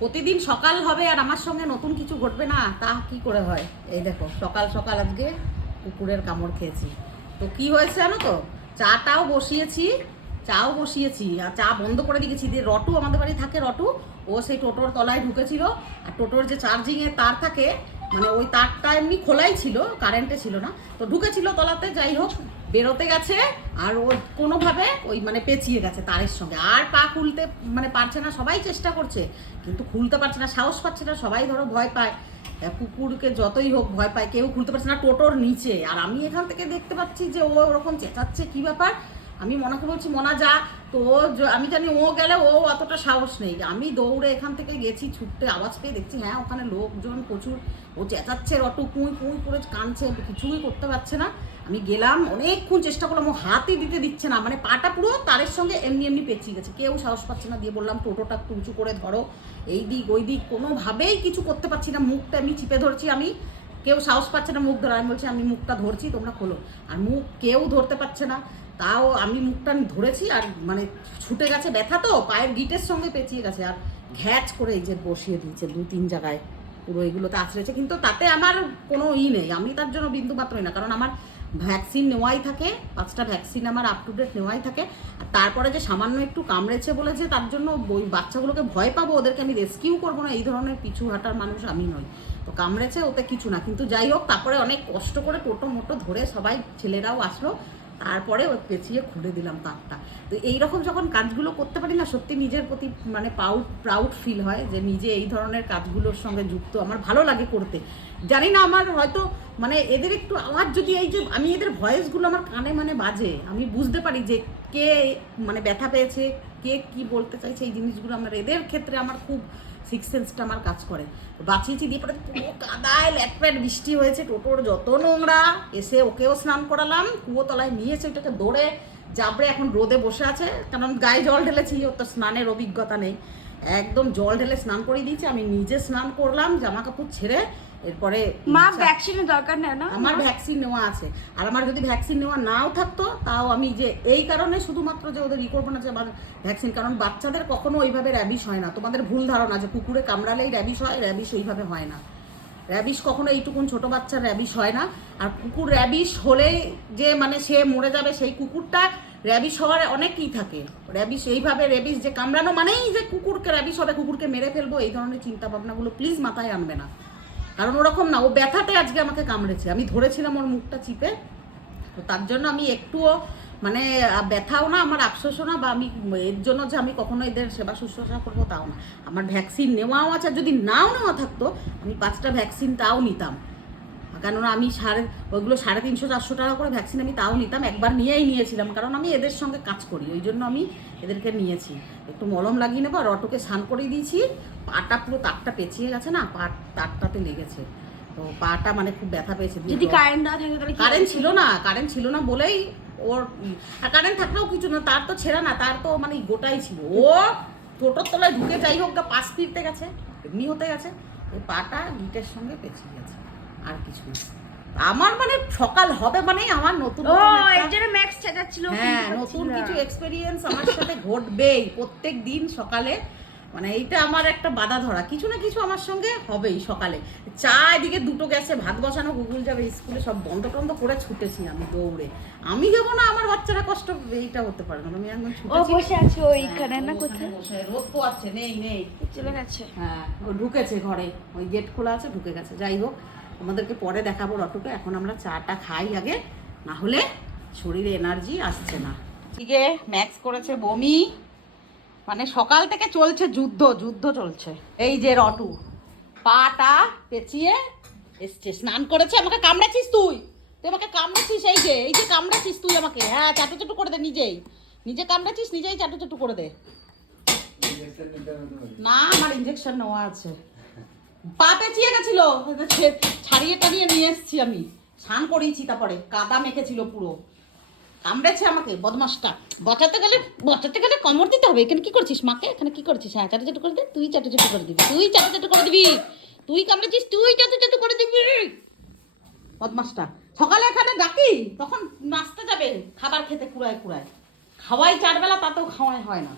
প্রতিদিন সকাল হবে আর আমার সঙ্গে নতুন কিছু ঘটবে না, তা কি করে হয়? এই দেখো সকাল সকাল আজকে কুকুরের কামড় খেয়েছি। তো কি হয়েছে জানো তো, চাও বসিয়েছি আর চা বন্ধ করে দিয়েছি। দিয়ে রটু আমাদের বাড়ি থাকে, রটু ও সেই টোটোর তলায় ঢুকেছিল। আর টোটোর যে চার্জিংয়ের তার থাকে, মানে ওই তারটা এমনি খোলাই ছিল, কারেন্টে ছিল না, তো ঢুকেছিল তলাতে। যাই হোক, বেরোতে গেছে আর ও কোনোভাবে ওই মানে পেঁচিয়ে গেছে তারের সঙ্গে। আর পা খুলতে মানে পারছে না, সবাই চেষ্টা করছে কিন্তু খুলতে পারছে না, সাহস পাচ্ছে না। সবাই ধরো ভয় পায়, কুকুরকে যতই হোক ভয় পায়, কেউ খুলতে পারছে না টোটোর নিচে। আর আমি এখান থেকে দেখতে পাচ্ছি যে ও ওরকম চেঁচাচ্ছে, কী ব্যাপার। আমি মনাকে বলছি, মনা যা। তো আমি জানি ও গেলে ও অতটা সাহস নেই। আমি দৌড়ে এখান থেকে গেছি, ছুটতে আওয়াজ পেয়ে দেখছি হ্যাঁ ওখানে লোকজন প্রচুর। ও চেঁচাচ্ছে, রটু কুঁই কুঁই করে কাঁদছে, কিছুই করতে পারছে না। আমি গেলাম, অনেকক্ষণ চেষ্টা করলাম, ও হাতই দিতে দিচ্ছে না, মানে পাটা পুরো তারের সঙ্গে এমনি এমনি পেঁচিয়ে গেছে। কেউ সাহস পাচ্ছে না। দিয়ে বললাম টোটোটা একটু উঁচু করে ধরো, এই দিক ওই দিক, কোনোভাবেই কিছু করতে পারছি না। মুখটা আমি চিপে ধরছি, আমি কেউ সাহস পাচ্ছে না মুখ ধরা। আমি বলছি আমি মুখটা ধরছি, তোমরা খোলো। আর মুখ কেউ ধরতে পারছে না। তাও আমি মুখটা ধরেছি আর মানে ছুটে গেছে, ব্যথা তো পায়ের গিটের সঙ্গে পেঁচিয়ে গেছে। আর ঘ্যাচ করে এই যে বসিয়ে দিয়েছে 2-3 জায়গায়, পুরো এগুলোতে আছড়েছে। কিন্তু তাতে আমার কোনো নেই, আমি তার জন্য বিন্দু মাত্রই না, কারণ আমার ভ্যাকসিন নেওয়াই থাকে, 5টা ভ্যাকসিন আমার আপ টু ডেট নেওয়াই থাকে। আর তারপরে যে সামান্য একটু কামড়েছে বলে যে তার জন্য ওই বাচ্চাগুলোকে ভয় পাবো, ওদেরকে আমি রেস্কিউ করবো না, এই ধরনের পিছু হাঁটার মানুষ আমি নই। তো কামড়েছে, ওতে কিছু না। কিন্তু যাই হোক, তারপরে অনেক কষ্ট করে টোটো মোটো ধরে সবাই ছেলেরাও আসলো, তারপরে ওই পেঁচিয়ে খুলে দিলাম তারটা। তো এইরকম যখন কাজগুলো করতে পারি না, সত্যি নিজের প্রতি মানে প্রাউড ফিল হয় যে নিজে এই ধরনের কাজগুলোর সঙ্গে যুক্ত। আমার ভালো লাগে করতে। জানি না, আমার হয়তো মানে এদের একটু আওয়াজ যদি, এই যে আমি এদের ভয়েসগুলো আমার কানে মানে বাজে, আমি বুঝতে পারি যে কে মানে ব্যথা পেয়েছে, কে কি বলতে চাইছে। এই জিনিসগুলো আমার এদের ক্ষেত্রে আমার খুব সিক্স সেন্সটা আমার কাজ করে। বাঁচিয়েছি। দিয়ে পরে পুরো কাদায় ল্যাটপ্যাট বৃষ্টি হয়েছে, টোটোর যত নোংরা। এসে ওকেও স্নান করালাম, কুয়োতলায় নিয়েছে ওটাকে দৌড়ে জাবড়ে এখন রোদে বসে আছে, কারণ গায়ে জল ঢেলেছি, ওর তো স্নানের অভিজ্ঞতা নেই। একদম জল ঢেলে স্নান করিয়ে দিয়েছি, আমি নিজে স্নান করলাম জামা কাপড় ছেড়ে। এরপরে মা ভ্যাকসিনের দরকার নেই না? আমার ভ্যাকসিন নেওয়া আছে। আর আমার যদি ভ্যাকসিন নেওয়া নাও থাকতো, তাও আমি যে এই কারণে শুধুমাত্র যে ওদের করবো না যে আমার ভ্যাকসিন, কারণ বাচ্চাদের কখনো ওইভাবে র্যাবিশ হয় না। তোমাদের ভুল ধারণা যে কুকুরে কামড়ালেই র্যাবিশ হয়, র্যাবিশ ওইভাবে হয় না। র্যাবিশ কখনো এইটুকুন ছোটো বাচ্চার র্যাবিশ হয় না। আর কুকুর র্যাবিশ হলে যে মানে সে মরে যাবে, সেই কুকুরটা র্যাবিশ হওয়ার অনেকই থাকে। র্যাবিশ এইভাবে র্যাবিশ যে কামড়ানো মানেই যে কুকুরকে র্যাবিশ হবে, কুকুরকে মেরে ফেলবো, এই ধরনের চিন্তা ভাবনাগুলো প্লিজ মাথায় আনবে না। কারণ ওরকম না, ও ব্যথাতে আজকে আমাকে কামড়েছে, আমি ধরেছিলাম ওর মুখটা চিপে। তো তার জন্য আমি একটুও মানে ব্যথাও না, আমার আফসোসও না, বা আমি এর জন্য যে আমি কখনো এদের সেবা শুশ্রূষা করবো তাও না। আমার ভ্যাকসিন নেওয়াও আছে, যদি নাও নেওয়া থাকতো আমি 5টা ভ্যাকসিন তাও নিতাম। কেননা আমি ওইগুলো 350-400 টাকা করে ভ্যাকসিন আমি তাও নিতাম। একবার নিয়েছিলাম, কারণ আমি এদের সঙ্গে কাজ করি, ওই জন্য আমি এদেরকে নিয়েছি। একটু মলম লাগিয়ে নেবো। আর অটোকে স্নান করিয়ে দিয়েছি, পাটা পুরো তারটা পেঁচিয়ে গেছে না, তারটাতে লেগেছে, তো পাটা মানে খুব ব্যথা পেয়েছে। যদি কারেন্ট না থাকে তাহলে কারেন্ট ছিল না বলেই ওর, আর কারেন্ট থাকলেও কিছু না, তার তো ছেঁড়া না, তার তো মানে গোটাই ছিল। ও টোটোর তলায় ঢুকে যাই হোক পাশ ফিরতে গেছে, এমনি হতে গেছে, ওই পাটা গিটের সঙ্গে পেঁচিয়ে গেছে, আর কিছু না। আমার মানে সকাল হবে মানে আমার নতুন নতুন কিছু এক্সপেরিয়েন্স আমার সাথে ঘটবেই প্রত্যেক দিন সকালে। মানে এইটা আমার একটা বাধা ধরা, কিছু না কিছু আমার সঙ্গে হবেই সকালে। চা এদিকে 2টো গ্যাসে ভাত বসানো, গুগল যাবে স্কুলে, সব বন্ধ টন্ধ করে ছুটেছি আমি দৌড়ে। আমি যাবো না, আমার বাচ্চারা কষ্ট এইটা হতে পারে না, আমি একদম ছুটেছি। বসে আছে ওইখানে না, কোথায় বসে রোদ পোয়াচ্ছে, নেই চলে গেছে। হ্যাঁ, ও ঢুকেছে ঘরে, ওই গেট খোলা আছে, ঢুকে গেছে। যাই হোক, আমাদেরকে পরে দেখাবো রটুকে, এখন আমরা চাটা খাই আগে, না হলে শরীরে এনার্জি আসছে না। এদিকে ম্যাক্স করেছে বমি, মানে সকাল থেকে চলছে যুদ্ধ চলছে। এই যে রটু পাটা পেঁচিয়ে এসছে, স্নান করেছে। আমাকে কামড়াচ্ছিস তুই আমাকে কামড়াচ্ছিস, এই যে কামড়াচ্ছিস তুই আমাকে। হ্যাঁ, চাটু করে দে, নিজে কামড়াচ্ছিস, নিজেই চাটু করে দে। না, আমার ইঞ্জেকশন নেওয়া আছে। পা পেঁচিয়ে গেছিল, ছাড়িয়ে টাড়িয়ে নিয়ে এসছি আমি, স্নান করিয়েছি, তারপরে কাদা মেখেছিল পুরো। কামড়েছে আমাকে বদমাসটা। বাঁচাতে গেলে কামড় দিতে হবে। এখানে কি করছিস মাকে, এখানে কি করছিস? হ্যাঁ, চাটু করে দে, তুই চাটু করে দিবি, তুই কামড়েছিস, তুই চাটু করে দিবি। বদমাসটা সকালে এখানে ডাকি, তখন নাচতে যাবে খাবার খেতে, কুড়ায় খাওয়াই 4 বেলা, তাতেও খাওয়াই হয় না।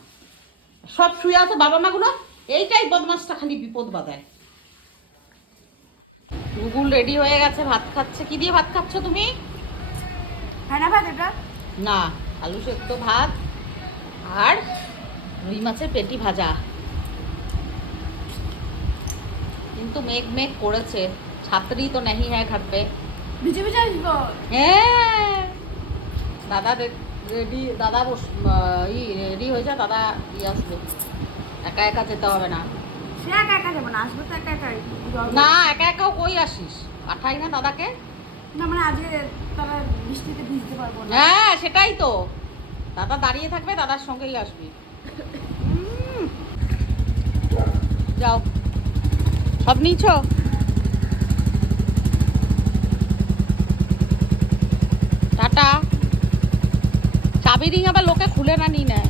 সব শুয়ে আছে বাবা মাগুলো, এইটাই বদমাসটা খালি বিপদ বাঁধায়। গুগল রেডি হয়ে গেছে, ভাত খাচ্ছে। কি দিয়ে ভাত খাচ্ছ তুমি? হ্যাঁ না ভাত এটা? না, আলু সেদ্ধ ভাত আর রুই মাছের পেটি ভাজা। কিন্তু মেঘ মেঘ করেছে, ছাত্রী তো নেই হ্যাঁ ঘর পে। ভিজে ভিজে আসবো। হ্যাঁ, দাদা রেডি, দাদা রেডি হয়ে যা, দাদা দিয়ে আসবে, একা একা যেতে হবে না। সে একা একা যাবো না, আসবো তো একা একাই। না, একা একাও কই আসিস, পাঠাই না দাদাকে। না মানে আজকে তারা বৃষ্টিতে ভিজতে পারবো না। হ্যাঁ সেটাই তো, দাদা দাঁড়িয়ে থাকবে, দাদার সঙ্গেই আসবি। যাও, সব নিয়েছ? টাটা। চাবি রিং আবার লোকে খুলে না, নি নেয়।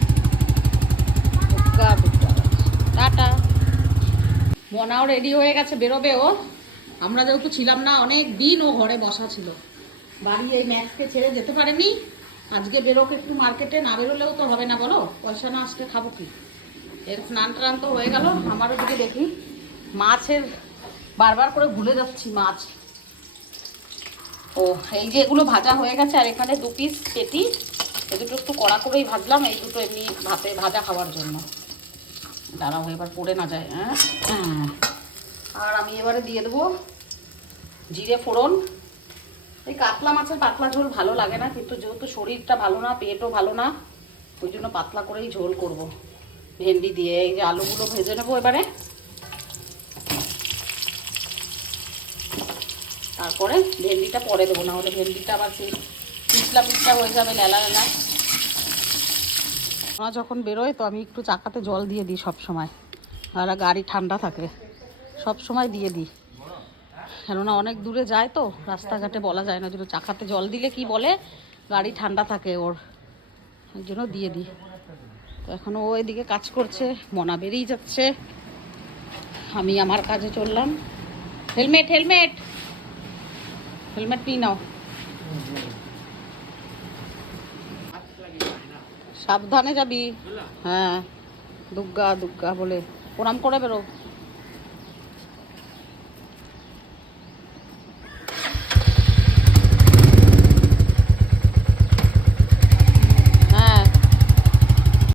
টাটা। মনাও রেডি হয়ে গেছে, বেরোবে ও। আমরা যেহেতু ছিলাম না অনেক দিন, ও ঘরে বসা ছিল, বাড়ি এই ম্যাক্সকে ছেড়ে যেতে পারেনি। আজকে বেরোক একটু মার্কেটে, না বেরোলেও তো হবে না বলো, পয়সা না আসলে খাবো কি। এর স্নান টান তো হয়ে গেল, আমারও দিকে দেখি মাছের, বারবার করে ভুলে যাচ্ছি মাছ। ও এই যে এগুলো ভাজা হয়ে গেছে, আর এখানে 2 পিস পেটি, এই দুটো একটু কড়া করেই ভাজলাম, এই দুটো এমনি ভাতে ভাজা খাওয়ার জন্য। দাঁড়াও এবার পড়ে না যায়। হ্যাঁ, আর আমি এবারে দিয়ে দেবো জিরে ফোড়ন। এই কাতলা মাছের পাতলা ঝোল ভালো লাগে না, কিন্তু যেহেতু শরীরটা ভালো না, পেটও ভালো না, ওই জন্য পাতলা করেই ঝোল করব ভেন্ডি দিয়ে। এই যে আলুগুলো ভেজে নেবো এবারে, তারপরে ভেন্ডিটা পরে দেবো, না হলে ভেন্ডিটা আবার সেই পিছলা পিছলা হয়ে যাবে, লেলা লেলা। আমরা যখন বেরোয় তো আমি একটু চাকাতে জল দিয়ে দিই সব সময়, আর গাড়ি ঠান্ডা থাকে, সব সময় দিয়ে দিই, কেননা অনেক দূরে যায় তো, রাস্তাঘাটে বলা যায় না, যদি চাকাতে জল দিলে কি বলে গাড়ি ঠান্ডা থাকে ওর, এই জন্য দিয়ে দিই। তো এখন ও এদিকে কাজ করছে, মনা বেরিয়ে যাচ্ছে, আমি আমার কাজে চললাম। হেলমেট হেলমেট হেলমেট নিয়ে নাও, সাবধানে যাবি। হ্যাঁ, দুগ্গা দুগ্গা বলে প্রণাম করে বেরো।